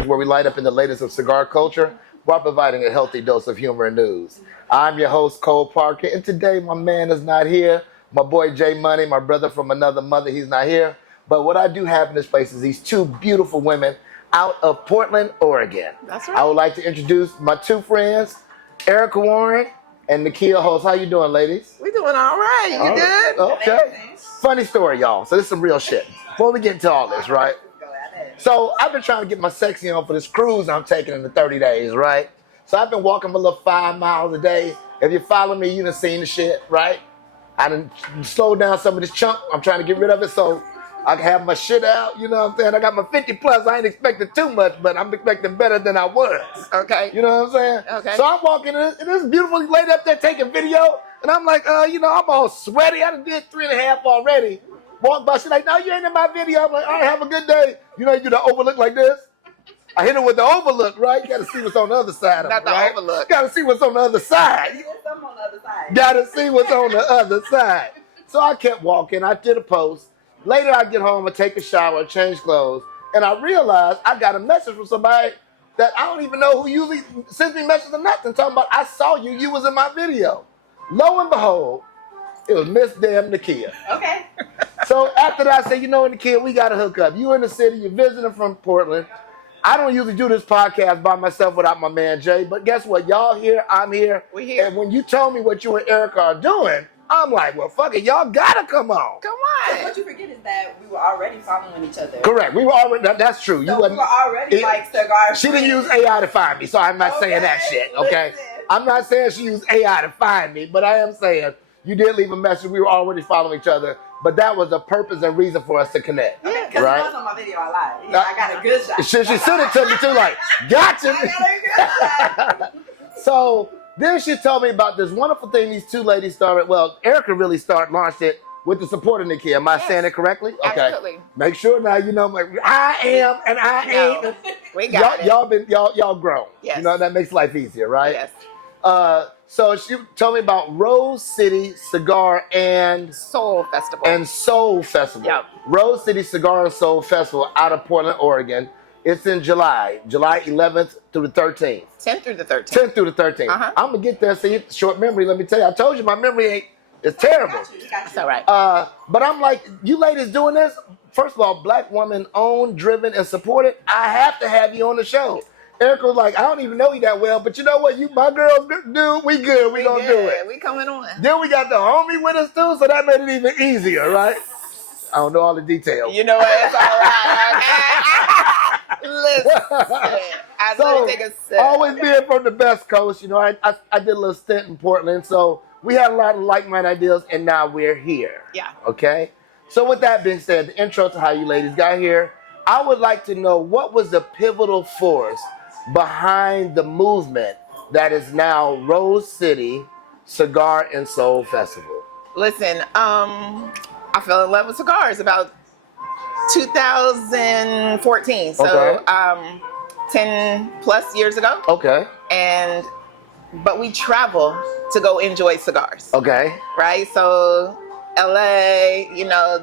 Makers, where we light up in the latest of cigar culture while providing a healthy dose of humor and news. I'm your host, Cole Parker, and today my man is not here. My boy Jay Money, my brother from another mother, he's not here. But what I do have in this place is these two beautiful women out of Portland, Oregon. That's right. I would like to introduce my two friends, Erika Warren and Nakia Holst. How you doing, ladies? We doing all right. You good? Okay. Funny story, y'all. So this is some real shit. Before we get into all this, right? So I've been trying to get my sexy on for this cruise I'm taking in the 30 days, right? So I've been walking a little 5 miles a day. If you follow me, you done seen the shit, right? I done slowed down some of this chunk. I'm trying to get rid of it so I can have my shit out. You know what I'm saying? I got my 50 plus. I ain't expecting too much, but I'm expecting better than I was. Okay. You know what I'm saying? Okay. So I'm walking in, and this beautiful lady up there taking video, and I'm like, I'm all sweaty. I done did 3.5 already. Walk by, she's like, no, you ain't in my video. I'm like, all right, have a good day. You know, you do the overlook like this. I hit her with the overlook, right? You got to see what's on the other side of it, Not the right? overlook. Got to see what's on the other side. There's something on the other side. Got to see what's on the other side. So I kept walking. I did a post. Later, I get home, I take a shower, change clothes, and I realized I got a message from somebody that I don't even know who usually sends me messages or nothing, talking about, I saw you, you was in my video. Lo and behold, it was Miss Damn Nakia. Okay. So after that, I said, you know what, Nakia, we got to hook up. You in the city, you're visiting from Portland. I don't usually do this podcast by myself without my man Jay, but guess what? Y'all here, I'm here. We here. And when you told me what you and Erika are doing, I'm like, well, fuck it, y'all gotta come on. Come What on. you forget is that we were already following each other. Correct. We were already, that's true. So we were already like cigar She didn't use friends. AI to find me, so I'm not saying that shit, okay? Listen. I'm not saying she used AI to find me, but I am saying you did leave a message. We were already following each other, but that was the purpose and reason for us to connect. Okay, because Right. it was on my video, I lied. Yeah, I got a good shot. She sent it to me too, like, gotcha. I got a good shot. So then she told me about this wonderful thing these two ladies started. Well, Erika really launched it with the support of Nakia. Am I saying it correctly? Okay. Absolutely. Make sure now you know I am and I No, ain't. we got Y'all grown. Yes. You know, that makes life easier, right? Yes. So she told me about Rose City Cigar and Soul Festival. Soul Festival. Yep. Rose City Cigar and Soul Festival out of Portland, Oregon. It's in July 11th through the 13th. 10th through the 13th. 10th through the 13th. Uh-huh. I'm going to get there. See, short memory, let me tell you. I told you my memory it's terrible. Got you, got It's you. all right. But I'm like, you ladies doing this? First of all, black woman owned, driven, and supported. I have to have you on the show. Erika was like, I don't even know you that well, but you know what? You, my girls, dude, we good. We gonna do it. We coming on. Then we got the homie with us too, so that made it even easier, right? I don't know all the details. You know what? It's all right. Okay? Listen. I So, so, take a sip. always being from the best coast, you know, I did a little stint in Portland, so we had a lot of like-minded ideas, and now we're here. Yeah. Okay? So with that being said, the intro to how you ladies got here, I would like to know what was the pivotal force behind the movement that is now Rose City Cigar and Soul Festival. Listen, I fell in love with cigars about 2014. So, Okay. 10 plus years ago. Okay. But we travel to go enjoy cigars, Okay. right? So LA,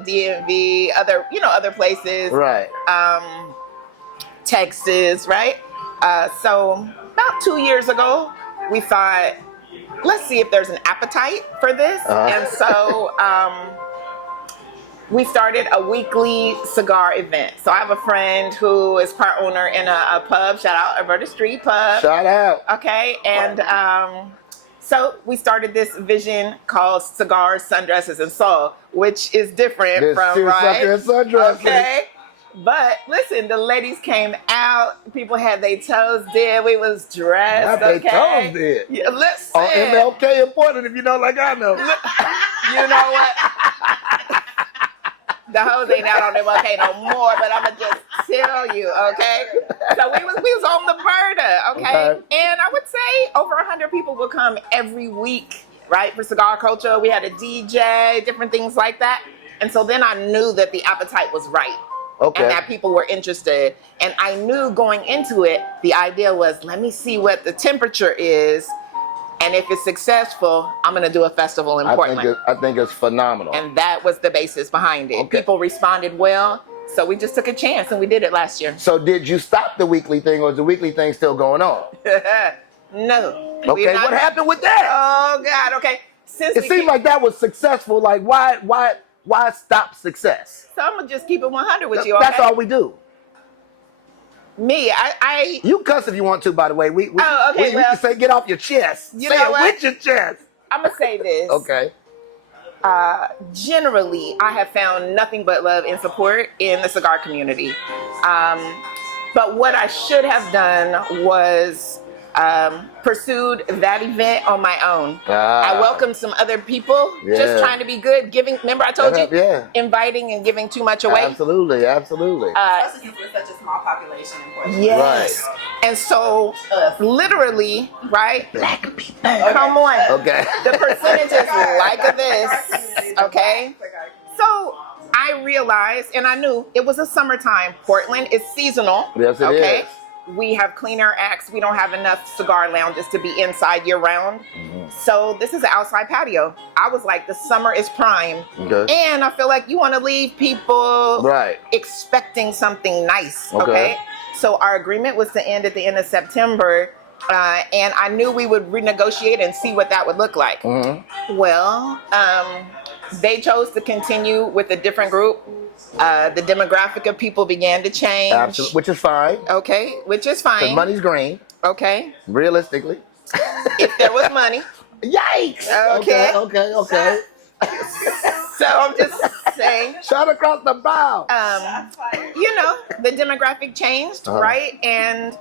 DMV, other places, Right. Texas, right? So about 2 years ago, we thought, let's see if there's an appetite for this. And so we started a weekly cigar event. So I have a friend who is part owner in a pub. Shout out Alberta Street Pub. Shout out. Okay, and so we started this vision called Cigars, Sundresses, and Soul, which is different This from, two right? sucker sundresses. Okay, but listen, the ladies came out. People had their toes did. We was dressed. Not they Okay, toes did. Yeah, listen. On MLK in Portland, if you know like I know. You know what? The hoes ain't out on MLK no more, but I'ma just tell you, okay? So we was on the murder, okay? And I would say over 100 people would come every week, right? For cigar culture, we had a DJ, different things like that. And so then I knew that the appetite was right. Okay. And that people were interested. And I knew going into it, the idea was, let me see what the temperature is. And if it's successful, I'm going to do a festival in Portland. I think it's phenomenal. And that was the basis behind it. Okay. People responded well. So we just took a chance and we did it last year. So did you stop the weekly thing, or is the weekly thing still going on? No. Okay, what happened with that? Oh God. Okay. It seemed like that was successful. Like why stop success? So I'm gonna just keep it 100 with you. Okay? That's all we do. Me, I. You cuss if you want to. By the way, we Oh, okay, we can say get off your chest. You say know it what? with your chest. I'm gonna say this. Okay. Generally, I have found nothing but love and support in the cigar community. But what I should have done was pursued that event on my own. I welcomed some other people, just trying to be good, giving. Remember, I told you, inviting and giving too much away. Absolutely, absolutely. Especially since we're such a small population in Portugal. Yes. Right. And so, literally, right? Black people. Come on. Okay. The percentages like this. Okay. So I realized, and I knew it was a summertime. Portland is seasonal. Yes, it is. We have cleaner acts. We don't have enough cigar lounges to be inside year round. So this is an outside patio. I was like, the summer is prime. Okay. And I feel like you want to leave people expecting something nice. Okay. So our agreement was to end at the end of September. And I knew we would renegotiate and see what that would look like. Well, they chose to continue with a different group. The demographic of people began to change. Absolutely, which is fine. Okay, which is fine. Because money's green. Okay. Realistically. If there was money. Yikes. Okay. Okay. So I'm just saying. Shot across the bow. You know, the demographic changed, right? And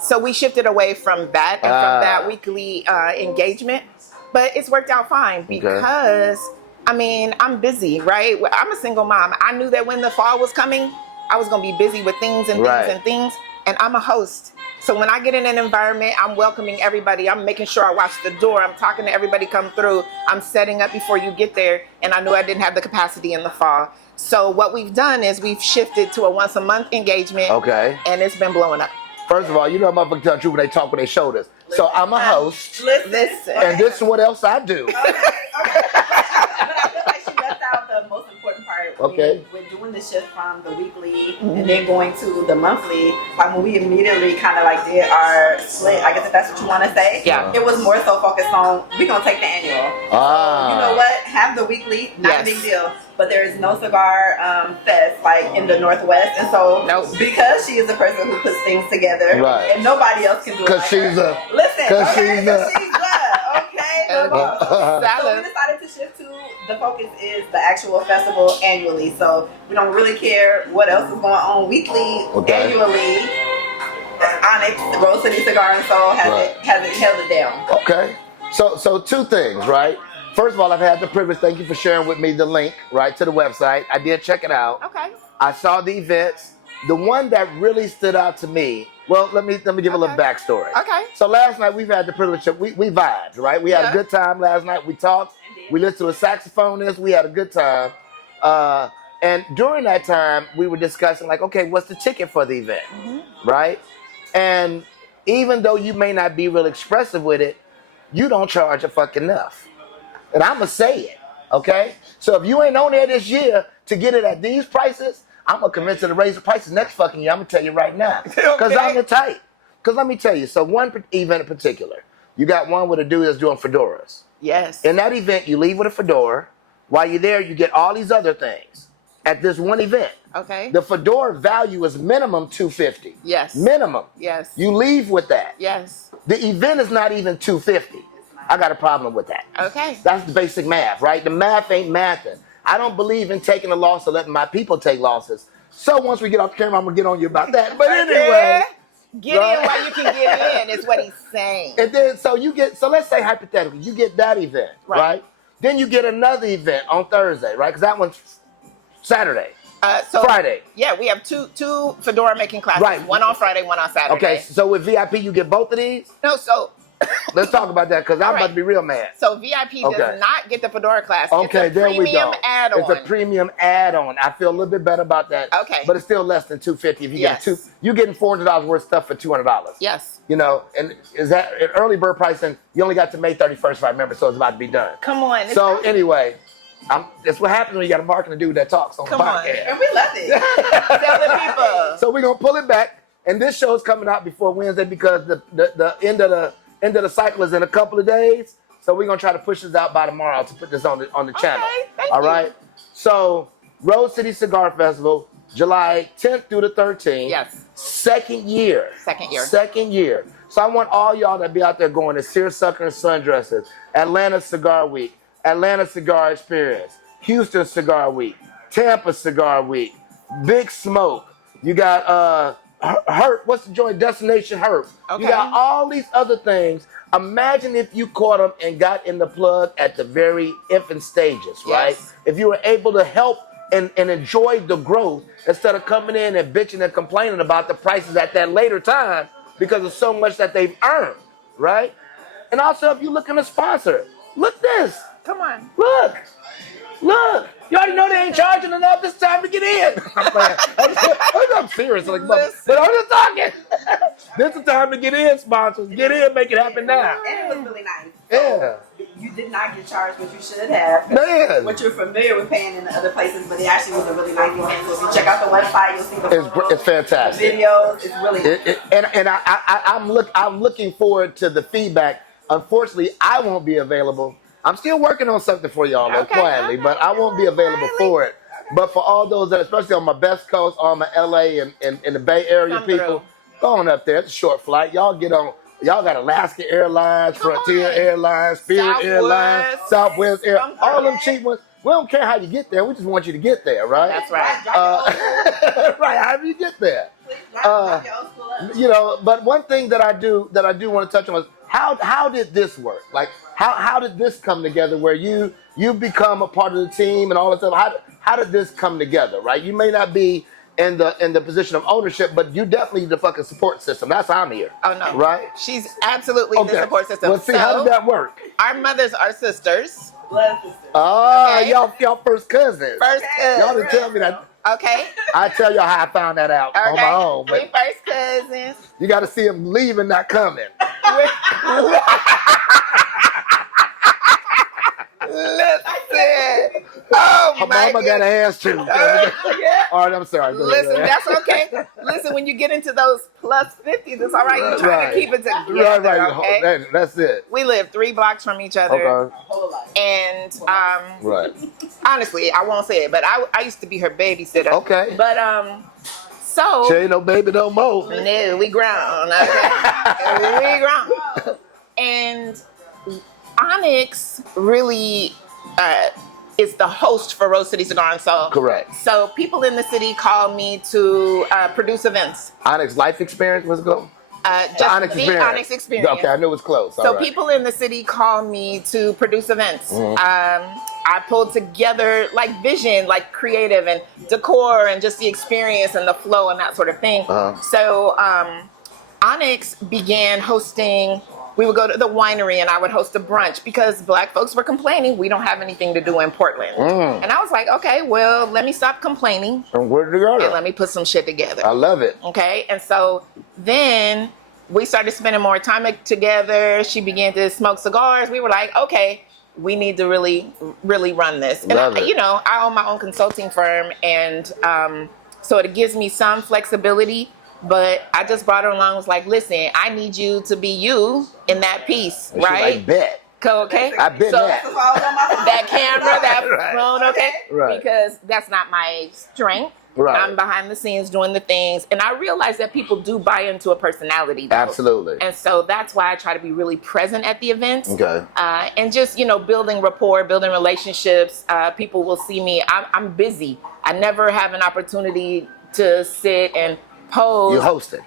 so we shifted away from that and from that weekly engagement. But it's worked out fine because, I mean, I'm busy, right? I'm a single mom. I knew that when the fall was coming, I was going to be busy with things and things and things. And I'm a host. So when I get in an environment, I'm welcoming everybody. I'm making sure I watch the door. I'm talking to everybody come through. I'm setting up before you get there. And I knew I didn't have the capacity in the fall. So what we've done is we've shifted to a once a month engagement. Okay. And it's been blowing up. First of all, you know motherfuckers tell the truth when they talk with their shoulders. So I'm a host. Listen. And this is what else I do. Okay. But I feel like she left out the most important part. Okay. We're doing the shift from the weekly and then going to the monthly. Like when we immediately kind of like did our split, I guess if that's what you want to say. Yeah. It was more so focused on, we're going to take the annual. So, you know what? Have the weekly, not a big deal. But there is no cigar fest like in the Northwest, and so because she is the person who puts things together, and nobody else can do it. Because she's the So we decided to shift to the focus is the actual festival annually. So we don't really care what else is going on weekly, annually. Onyx, the Rose City Cigar and Soul hasn't held it down. Okay. So two things, right? First of all, I've had the privilege, thank you for sharing with me the link, right, to the website. I did check it out. Okay. I saw the events. The one that really stood out to me, well, let me give a little backstory. Okay. So last night we've had the privilege of, we vibed, right? We had a good time last night. We talked. We listened to a saxophonist. We had a good time. And during that time, we were discussing like, okay, what's the ticket for the event, right? And even though you may not be real expressive with it, you don't charge a fuck enough. And I'm going to say it, okay? So if you ain't on there this year to get it at these prices, I'm going to convince you to raise the prices next fucking year. I'm going to tell you right now. Because I'm the type. Because let me tell you, so one event in particular, you got one with a dude that's doing fedoras. Yes. In that event, you leave with a fedora. While you're there, you get all these other things at this one event. Okay. The fedora value is minimum $250. Yes. Minimum. Yes. You leave with that. Yes. The event is not even $250. I got a problem with that. Okay. That's the basic math, right? The math ain't mathing. I don't believe in taking a loss or letting my people take losses. So once we get off camera, I'm going to get on you about that. But anyway. Get in while you can get in is what he's saying. And then, so let's say hypothetically, you get that event, right? Then you get another event on Thursday, right? Because that one's Saturday. Friday. Yeah, we have two fedora making classes. Right. One on Friday, one on Saturday. Okay, so with VIP, you get both of these? No, so... Let's talk about that because I'm about to be real mad. So VIP does not get the fedora class. Okay, there we go. Add-on. It's a premium add-on. I feel a little bit better about that. Okay. But it's still less than $250 if you get you're getting $400 worth of stuff for $200. Yes. You know, and is that an early bird pricing? You only got to May 31st if I remember, so it's about to be done. Come on. So anyway, That's what happens when you got a marketing dude that talks on the podcast. And we love it. Tell the people. So we're gonna pull it back, and this show's coming out before Wednesday because the end of the cycle is in a couple of days. So we're gonna try to push this out by tomorrow to put this on the channel. Thank All you. right. So Rose City Cigar Festival, July 10th through the 13th. Yes. Second year. Second year. So I want all y'all to be out there going to Seersucker and Sundresses, Atlanta Cigar Week, Atlanta Cigar Experience, Houston Cigar Week, Tampa Cigar Week, Big Smoke. You got Herp. What's the joint? Destination Herp. Okay. You got all these other things. Imagine if you caught them and got in the plug at the very infant stages, right? Yes. If you were able to help and enjoy the growth instead of coming in and bitching and complaining about the prices at that later time because of so much that they've earned, right? And also, if you're looking to sponsor, look this. Come on. Look. You already know they ain't charging enough. It's time to get in. I'm playing. I'm serious. Like, but I'm just talking. This is the time to get in, sponsors. Get in, make it happen now. And it was really nice. Yeah. You did not get charged what you should have. Man. What you're familiar with paying in the other places, but it actually was a really nice event. So if you check out the website, you'll see the photos, It's fantastic. the videos. It's really And I'm looking forward to the feedback. Unfortunately, I won't be available. I'm still working on something for y'all, quietly, but I won't be available for it. But for all those that, especially on my Best Coast, on my LA and the Bay Area people, go on up there. It's a short flight. Y'all get on. Y'all got Alaska Airlines, Frontier Airlines, Spirit Airlines, Southwest Airlines, all them cheap ones. We don't care how you get there. We just want you to get there, right? That's right. Right. How do you get there? But one thing that I do want to touch on is how did this work? Like how did this come together where you become a part of the team and all that stuff? How did this come together? Right? You may not be in the position of ownership, but you definitely the fucking support system. That's how I'm here. Oh no. Right? She's absolutely the support system. Well, see, how did that work? Our mothers are sisters. blood sisters. Oh, Okay. y'all first cousins. First cousins. Y'all didn't tell me that. Okay. I tell y'all how I found that out on my own. We But first cousins. you got to see them leaving, not coming. Listen. Oh Her my mama got goodness. an ass too. Yeah. All right, I'm sorry. Go ahead. Listen, that's okay. Listen, when you get into those plus 50s, it's all right. You're trying to keep it together, Right. okay? That's it. We live 3 blocks from each other. Okay. Whole life. And Right. honestly, I won't say it, but I used to be her babysitter. Okay. But so She ain't no baby no more. no, we grown. Okay? We grown. And Onyx really is the host for Rose City Cigar and Soul. Correct. So people in the city call me to produce events. Onyx life experience was go. Just Onyx the experience. Onyx experience. Okay, I knew it was close. So All right. people in the city call me to produce events. I pulled together like vision, like creative and decor and just the experience and the flow and that sort of thing. So Onyx began hosting. We would go to the winery and I would host a brunch because Black folks were complaining we don't have anything to do in Portland. And I was like, okay, well, let me stop complaining From where to go? and let me put some shit together. I love it. Okay, and so then we started spending more time together. She began to smoke cigars. We were like, okay, we need to really run this. And Love it. I own my own consulting firm, and so it gives me some flexibility. But I just brought her along. Was like, listen, I need you to be you in that piece, And she right? like, bet. Okay, I bet so that. that camera, that Right. phone, okay? Right. Because that's not my strength. Right. I'm behind the scenes doing the things. And I realize that people do buy into a personality, though. Absolutely. And so that's why I try to be really present at the events. Okay. And just, building rapport, building relationships. People will see me. I'm busy. I never have an opportunity to sit and pose. You hosted.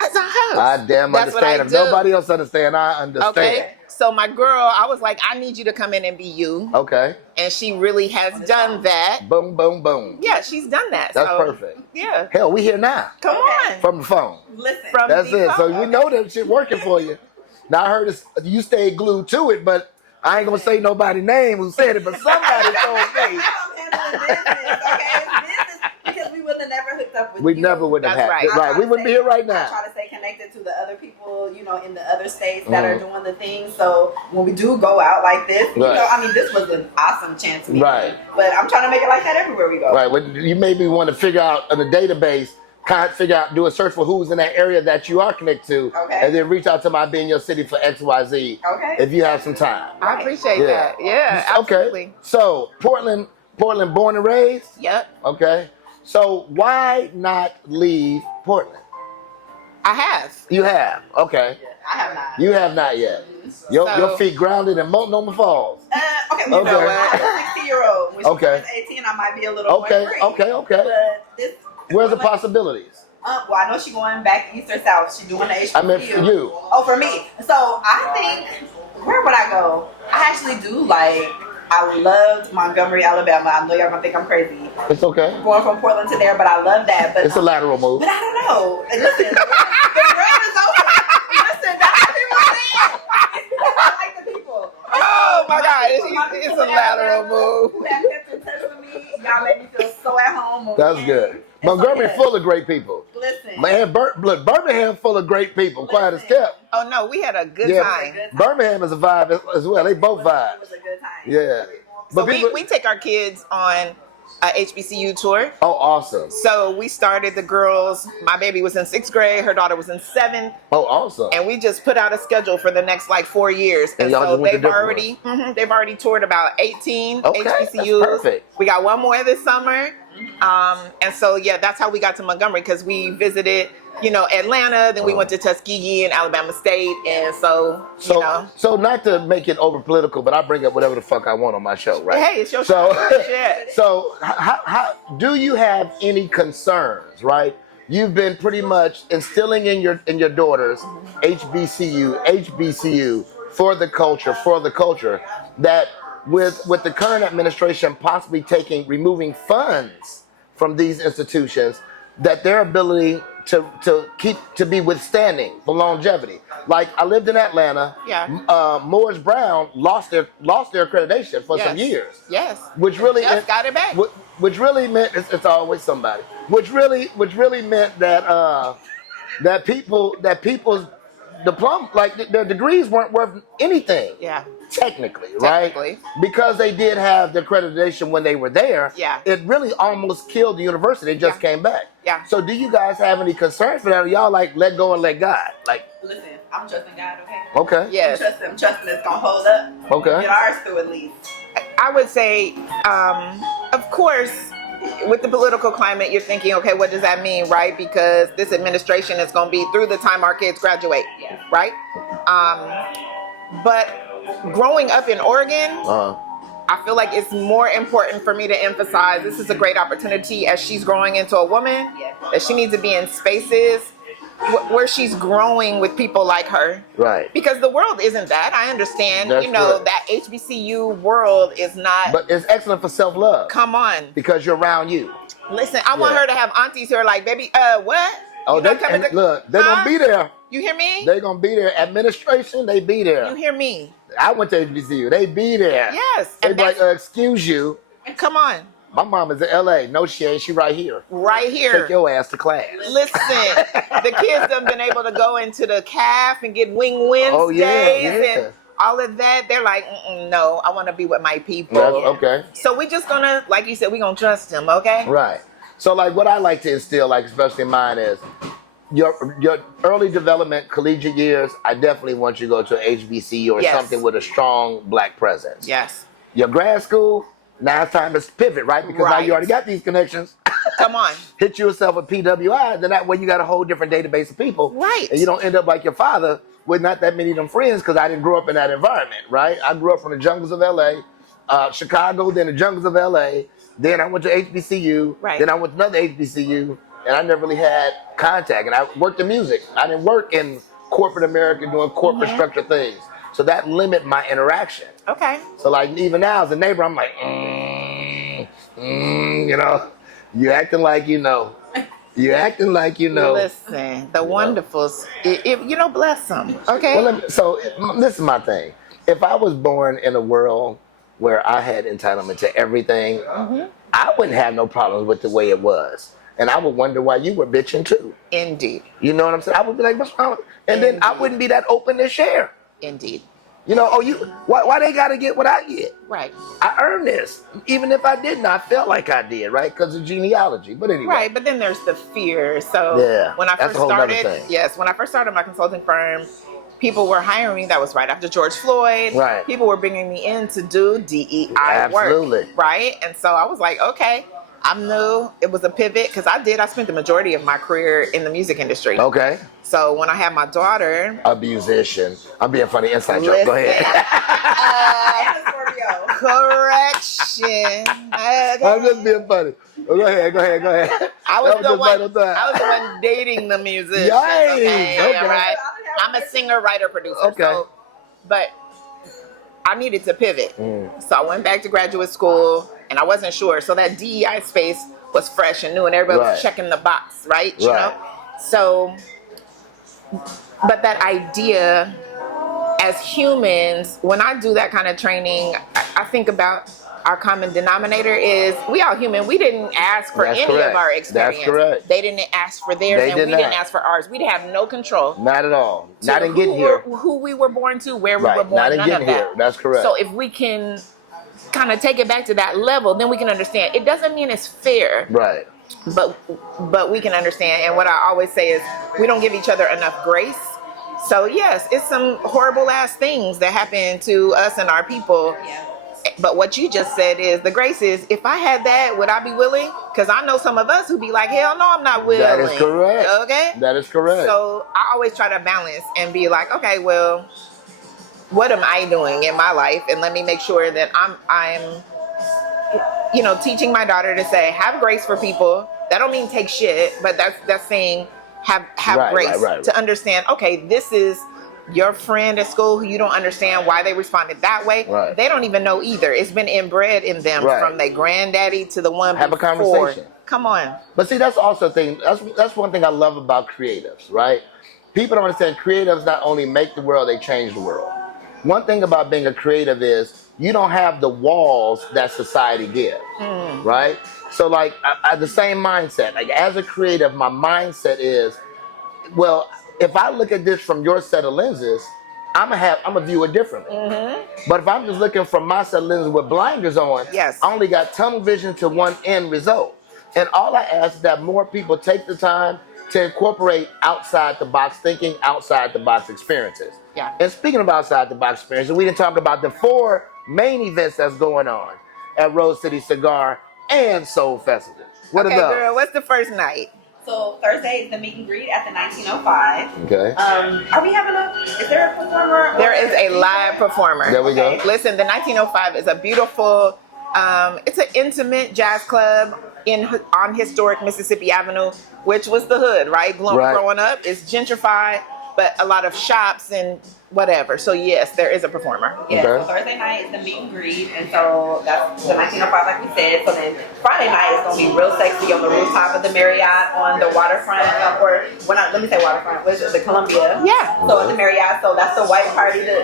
As a host. I damn That's what understand. I If do. nobody else understand, I understand. Okay. So my girl, I was like, I need you to come in and be you. Okay. And she really has done that. Boom, boom, boom. Yeah, she's done that. That's so, perfect. Yeah. Hell, we here now. Come on. From the phone. Listen. From That's the it. So phone. we know that shit working for you. Now I heard you stayed glued to it, but I ain't gonna say nobody's name who said it, but somebody told me. I'm handling business, okay? It's business because we would have never hooked up with We you. never would have That's had. right. Right. We wouldn't be here right I now. try to stay connected connected to the other people, you know, in the other states that are doing the thing. So when we do go out like this, you know, I mean, this was an awesome chance to meet them. But I'm trying to make it like that everywhere we go. Right. Well, you maybe want to figure out in a database, kind of figure out, do a search for who's in that area that you are connected to, and then reach out to my Be in Your City for XYZ if you have some time. I appreciate that. Yeah, absolutely. Okay. So Portland, born and raised? Yep. Okay. So why not leave Portland? I have. You have? Okay. I have not. You have not yet. Your feet grounded in Multnomah Falls. Okay, you know what? I'm a 60-year-old. When she turns 18, I might be a little more free. Okay. But this, where's the possibilities? Well, I know she's going back east or south. She's doing the HBCU. I meant for you. Oh, for me. So I think, where would I go? I actually do I loved Montgomery, Alabama. I know y'all gonna think I'm crazy. It's okay. Going from Portland to there, but I love that. But it's a lateral move. But I don't know. And listen, the road is open. Listen, that's what people say. I like the people. Oh my God, it's a lateral move. Who have kept in touch with me? Y'all made me feel so at home. That's good. Montgomery full of great people. Listen. Man, Birmingham full of great people. Quiet as kept. Oh no, we had a good time. Birmingham is a vibe as well. They both vibes. It was a good time. Yeah. So we take our kids on a HBCU tour. Oh, awesome. So we started the girls. My baby was in 6th grade. Her daughter was in 7th. Oh, awesome. And we just put out a schedule for the next 4 years. And so they've already toured about 18 HBCUs. That's perfect. We got one more this summer. And so, that's how we got to Montgomery, because we visited, Atlanta, then we went to Tuskegee and Alabama State. And so not to make it over political, but I bring up whatever the fuck I want on my show, right? Hey, it's your show. So how do you have any concerns, right? You've been pretty much instilling in your daughters HBCU for the culture, that with the current administration possibly removing funds from these institutions, that their ability to be withstanding for longevity. Like, I lived in Atlanta. Morris Brown lost their accreditation for some years. Yes. Which really just got it back. Which really meant it's always somebody. Which really meant that people's diploma, their degrees weren't worth anything. Yeah. Technically, right? Because they did have the accreditation when they were there. Yeah. It really almost killed the university. It just came back. Yeah. So do you guys have any concerns for that? Or y'all let go and let God? Listen, I'm trusting God, okay? Okay. Yes. I'm trusting it's gonna hold up. Okay. Get ours through at least. I would say, of course, with the political climate, you're thinking, okay, what does that mean, right? Because this administration is going to be through the time our kids graduate, right? But growing up in Oregon, I feel like it's more important for me to emphasize this is a great opportunity as she's growing into a woman, that she needs to be in spaces where she's growing with people like her. Right. Because the world isn't that. I understand, that HBCU world is not. But it's excellent for self-love. Come on. Because you're around you. Listen, I want her to have aunties who are like, baby, what? Oh, they're going to be there. You hear me? They're going to be there. Administration, they be there. You hear me? I went to HBCU. They be there. Yes. They're like, excuse you. Come on. My mom is in LA. No, she ain't. She right here. Right here. Take your ass to class. Listen, the kids have been able to go into the CAF and get Wing Wednesdays and all of that. They're like, no, I want to be with my people. Okay. So we just gonna, like you said, we gonna trust them, okay? Right. So what I like to instill, especially mine, is your early development, collegiate years. I definitely want you to go to an HBCU or something with a strong black presence. Yes. Your grad school. Now it's time to pivot, right? Because now you already got these connections. Come on. Hit yourself a PWI, then that way you got a whole different database of people. Right. And you don't end up like your father with not that many of them friends, because I didn't grow up in that environment, right? I grew up from the jungles of LA, Chicago, then the jungles of LA. Then I went to HBCU. Right. Then I went to another HBCU, and I never really had contact. And I worked in music. I didn't work in corporate America doing corporate structured things. So that limit my interaction. Okay. So even now as a neighbor, I'm like, you acting like you know. You acting like you know. Listen, the wonderfuls, bless them, okay? Well, this is my thing. If I was born in a world where I had entitlement to everything, I wouldn't have no problems with the way it was. and I would wonder why you were bitching too. Indeed. You know what I'm saying? I would be like, what's wrong? And then I wouldn't be that open to share. Indeed. You know, why they got to get what I get? Right. I earned this. Even if I didn't, I felt like I did, right? Because of genealogy. But anyway. Right, but then there's the fear. So when I first started my consulting firm, people were hiring me. That was right after George Floyd. Right. People were bringing me in to do DEI Absolutely. work. Right. And so I was like, okay, I'm new. It was a pivot because I spent the majority of my career in the music industry. Okay. So when I had my daughter. A musician. I'm being funny. Inside joke. Go ahead. Correction. I'm just being funny. Go ahead. I was the one dating the musician. Okay. Right. I'm a singer, writer, producer. Okay. So, but I needed to pivot. So I went back to graduate school and I wasn't sure. So that DEI space was fresh and new and everybody was checking the box, right? You know? So, but that idea as humans, when I do that kind of training, I think about our common denominator is we all human. We didn't ask for any of our experience. That's correct. They didn't ask for theirs and we didn't ask for ours. We have no control. Not at all. Not in getting here. Who we were born to, where we were born, not in none getting of that. here. That's correct. So if we can kind of take it back to that level, then we can understand. It doesn't mean it's fair. Right. But we can understand. And what I always say is we don't give each other enough grace. So yes, it's some horrible ass things that happen to us and our people. Yeah. But what you just said is the grace is, if I had that, would I be willing? Because I know some of us who be like, hell no, I'm not willing. That is correct. Okay? That is correct. So I always try to balance and be like, okay, well, what am I doing in my life? And let me make sure that I'm teaching my daughter to say, have grace for people. That don't mean take shit, but that's saying have grace to understand, okay, this is your friend at school who you don't understand why they responded that way. Right. They don't even know either. It's been inbred in them from their granddaddy to the one have before. A conversation. Come on. But see, that's also a thing. That's one thing I love about creatives, right? People don't understand creatives not only make the world, they change the world. One thing about being a creative is you don't have the walls that society gives, right? So like I have the same mindset. Like as a creative, my mindset is, well, if I look at this from your set of lenses, I'm gonna view it differently. But if I'm just looking from my set of lenses with blinders on, I only got tunnel vision to one end result. And all I ask is that more people take the time to incorporate outside the box thinking, outside the box experiences. Yeah. And speaking of outside the box experiences, we didn't talk about the 4 main events that's going on at Rose City Cigar and Soul Festival. What are those? Girl, what's the first night? So Thursday is the meet and greet at the 1905. Okay. Are we having is there a performer? There is a live performer. There we go. Listen, the 1905 is a beautiful, it's an intimate jazz club on historic Mississippi Avenue, which was the hood, right? Growing up, it's gentrified, but a lot of shops and whatever. So yes, there is a performer. Yeah, so Thursday night is the meet and greet, and so that's the 1905, like we said. So then Friday night is gonna be real sexy on the rooftop of the Marriott on the waterfront, let me say waterfront, which is the Columbia. Yeah. So at the Marriott, so that's the white party. The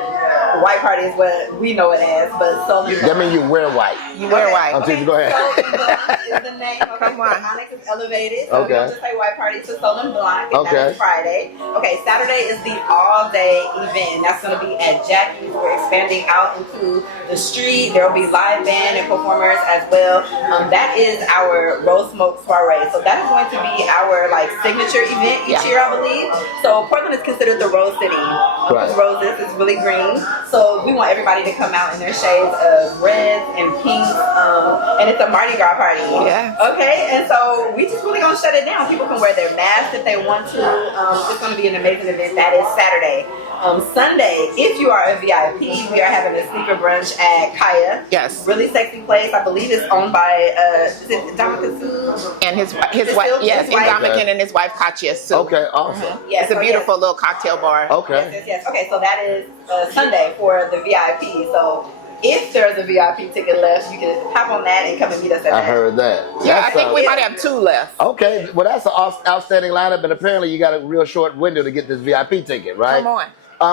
white party is what we know it as, but so that means you wear white. You wear white. Okay, go ahead. So Blanc is the name. Okay, come on. Onyx is elevated. So we don't just say white party to Solon Blanc, and that is Friday. Okay, Saturday is the all-day event. That's going to be at Jackie's. We're expanding out into the street. There will be live band and performers as well. That is our Rose Smoke Soiree. So that is going to be our signature event each year, I believe. So Portland is considered the Rose City. Roses is really green. So we want everybody to come out in their shades of reds and pinks. And it's a Mardi Gras party. Yeah. Okay, and so we just really going to shut it down. People can wear their masks if they want to. It's going to be an amazing event. That is Saturday. Sunday, if you are a VIP, we are having a sneaker brunch at Kaya. Yes. Really sexy place. I believe it's owned by is it Dominican Sue? And his wife. Yes, Dominican and his wife Katya Sue. Okay, awesome. Yes, it's a beautiful little cocktail bar. Okay. Yes. Okay, so that is Sunday for the VIP. So if there's a VIP ticket left, you can hop on that and come and meet us at that. I heard that. Yeah, I think we might have 2 left. Okay, well that's an outstanding lineup, and apparently you got a real short window to get this VIP ticket, right? Come on.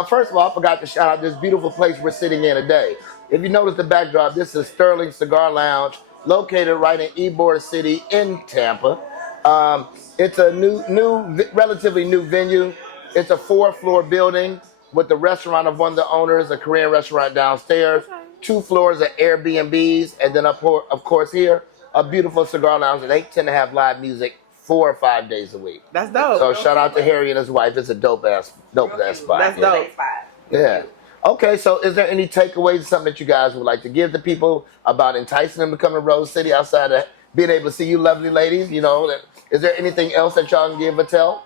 First of all, I forgot to shout out this beautiful place we're sitting in today. If you notice the backdrop, this is Sterling Cigar Lounge, located right in Ybor City in Tampa. It's a relatively new venue. It's a 4-floor building with the restaurant of one of the owners, a Korean restaurant downstairs, 2 floors of Airbnbs, and then of course here, a beautiful cigar lounge, and they tend to have live music 4 or 5 days a week. That's dope. So shout out to Harry and his wife. It's a dope ass spot. That's dope. Yeah. Okay, so is there any takeaways, something that you guys would like to give to people about enticing them to come to Rose City outside of being able to see you lovely ladies? You know, is there anything else that y'all can give or tell?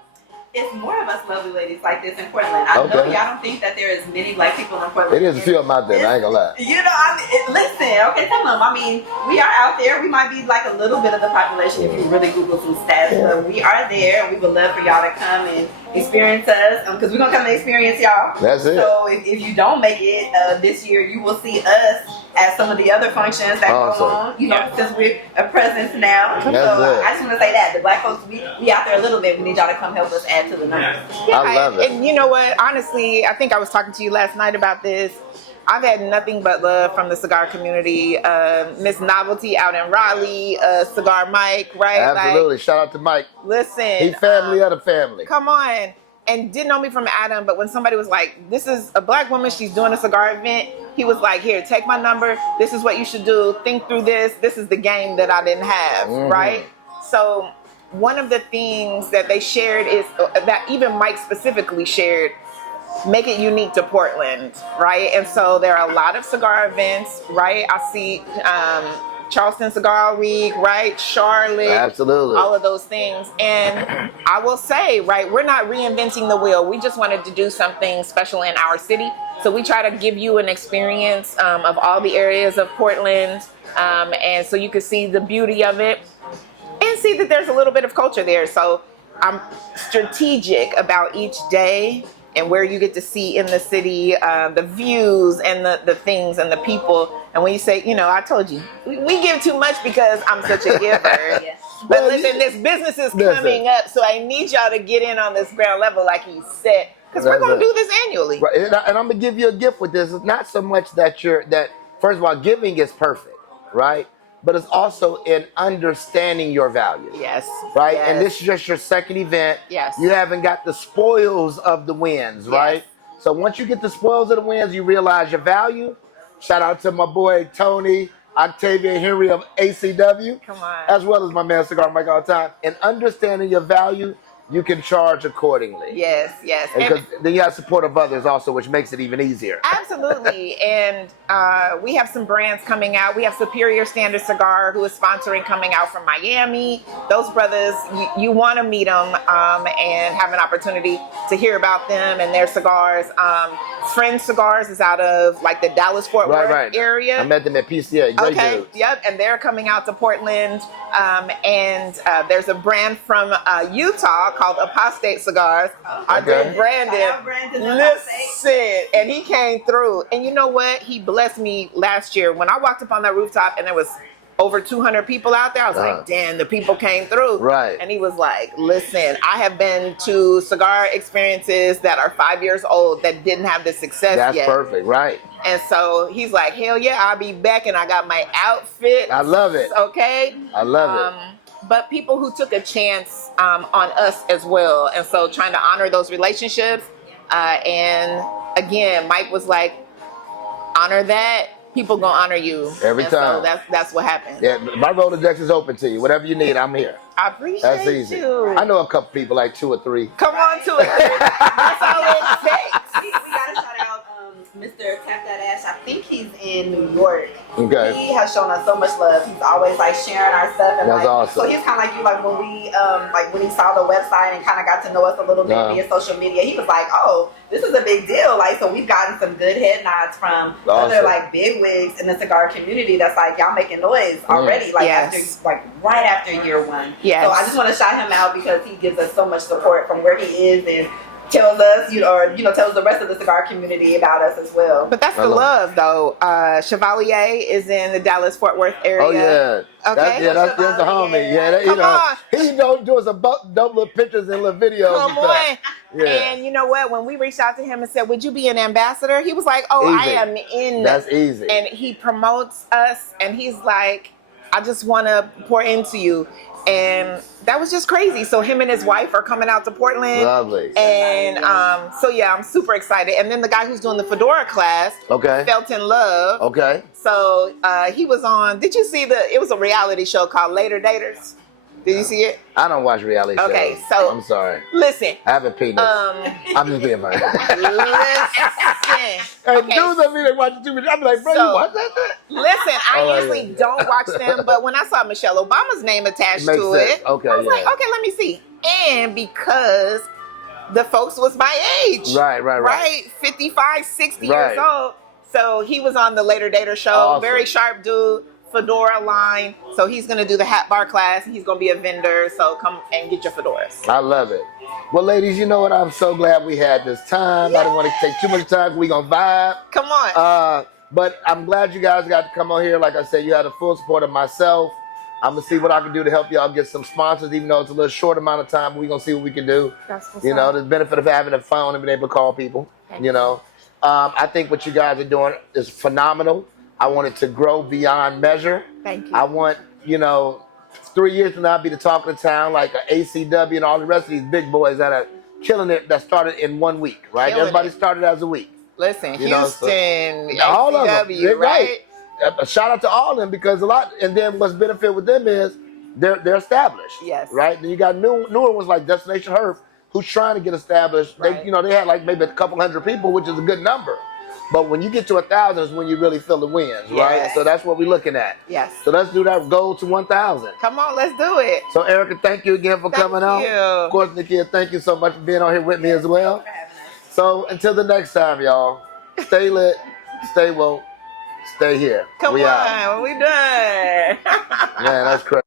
It's more of us lovely ladies like this in Portland. I know y'all don't think that there is many black people in Portland. It is a few of them out there, I ain't gonna lie. You know, listen, okay, tell them. I mean, we are out there. We might be like a little bit of the population if you really Google some stats, but we are there, and we would love for y'all to come and experience us, because we're gonna come to experience y'all. That's it. So if you don't make it this year, you will see us at some of the other functions that go on. You know, since we're a presence now. That's so I just want to say that the black folks, we out there a little bit. We need y'all to come help us add to the numbers. Yeah, I love it. And you know what? Honestly, I think I was talking to you last night about this. I've had nothing but love from the cigar community. Miss Novelty out in Raleigh, Cigar Mike, right? Absolutely. Shout out to Mike. Listen. He family of the family. Come on. And didn't know me from Adam, but when somebody was like, this is a black woman, she's doing a cigar event, he was like, here, take my number. This is what you should do. Think through this. This is the game that I didn't have, right? So one of the things that they shared is that even Mike specifically shared, make it unique to Portland, right? And so there are a lot of cigar events, right? I see Charleston Cigar Week, right? Charlotte. Absolutely. All of those things. And I will say, right, we're not reinventing the wheel. We just wanted to do something special in our city. So we try to give you an experience of all the areas of Portland. And so you can see the beauty of it and see that there's a little bit of culture there. So I'm strategic about each day and where you get to see in the city, the views and the things and the people. And when you say, you know, I told you, we give too much because I'm such a giver. But listen, this business is coming up, so I need y'all to get in on this ground level, like he said, because we're going to do this annually. Right. And I'm going to give you a gift with this. It's not so much that first of all, giving is perfect, right? But it's also in understanding your value. Yes. Right? Yes. And this is just your second event. Yes. You haven't got the spoils of the wins, right? So once you get the spoils of the wins, you realize your value. Shout out to my boy Tony, Octavia Henry of ACW. Come on. As well as my man Cigar Mike all the time. And understanding your value, you can charge accordingly. Yes, yes. Because then you have support of others also, which makes it even easier. Absolutely. And we have some brands coming out. We have Superior Standard Cigar, who is sponsoring, coming out from Miami. Those brothers, you want to meet them and have an opportunity to hear about them and their cigars. Friend Cigars is out of like the Dallas-Fort Worth area. I met them at PCA. Great dudes. Yep. And they're coming out to Portland. And there's a brand from Utah called Apostate Cigars. Our good Brandon, listen, and he came through. And you know what? He blessed me last year when I walked up on that rooftop and there was over 200 people out there. I was like, damn, the people came through. Right. And he was like, listen, I have been to cigar experiences that are 5 years old that didn't have the success yet. That's perfect, right. And so he's like, hell yeah, I'll be back, and I got my outfit. I love it. Okay. I love it. But people who took a chance on us as well. And so trying to honor those relationships. And again, Mike was like, honor that. People gonna honor you every time. So that's what happened. Yeah, my Rolodex is open to you. Whatever you need, I'm here. I appreciate That's easy. you. I know a couple people, like 2 or 3. Come on to it. That's all it takes. We gotta shout out Mr. Tap That Ash. I think he's in New York. Okay. He has shown us so much love. He's always like sharing our stuff. And That's awesome. So he's kind of like you, like when we when he saw the website and kind of got to know us a little bit via social media. He was like, oh, this is a big deal. Like, so we've gotten some good head nods from other like big wigs in the cigar community. That's like, y'all making noise already. Like after, like right after year 1. Yes. So I just want to shout him out because he gives us so much support from where he is and tells us, tells the rest of the cigar community about us as well. But that's the love, though. Chevalier is in the Dallas-Fort Worth area. Oh, yeah. Okay. That's the homie. Yeah, Come on. He doing some dope little pictures and little videos. Come on. Yeah. And you know what? When we reached out to him and said, would you be an ambassador? He was like, oh, Easy. I am in. That's easy. And he promotes us, and he's like, I just want to pour into you. And that was just crazy. So him and his wife are coming out to Portland. Lovely. And so yeah, I'm super excited. And then the guy who's doing the fedora class, felt in love. Okay. So he was on. Did you see it was a reality show called Later Daters? Did you see it? I don't watch reality shows. Okay, so I'm sorry. Listen. I haven't peanut. I'm just being funny. Listen. And dudes that mean they watch too much. I'm like, bro, you watch that shit? Listen, I usually don't watch them, but when I saw Michelle Obama's name attached to it, okay, I was like, okay, let me see. And because the folks was my age. Right? 55, 60 years old. So he was on the Later Dater show. Awesome. Very sharp dude. Fedora line. So he's going to do the hat bar class. He's going to be a vendor. So come and get your fedoras. I love it. Well, ladies, you know what? I'm so glad we had this time. I didn't want to take too much time. We're going to vibe. Come on. But I'm glad you guys got to come on here. Like I said, you had the full support of myself. I'm going to see what I can do to help y'all get some sponsors, even though it's a little short amount of time. We're going to see what we can do. You know, the benefit of having a phone and being able to call people, you know. I think what you guys are doing is phenomenal. I want it to grow beyond measure. Thank you. I want, 3 years from now, I'll be the talk of the town, like a ACW and all the rest of these big boys that are killing it, that started in 1 week, right? Everybody started as a week. Listen, Houston, all of them, ACW, right? A shout out to all of them, because and then what's benefit with them is they're established. Yes. Right? Then you got newer ones like Destination Herf, who's trying to get established. Right. They had like maybe a couple hundred people, which is a good number. But when you get to 1,000 is when you really feel the wins, right? So that's what we're looking at. Yes. So let's do that goal to 1,000. Come on, let's do it. So Erika, thank you again for coming on. Thank you. Of course, Nakia, thank you so much for being on here with me as well. So until the next time, y'all, stay lit, stay woke, stay here. Come on, we done. Man, that's crazy.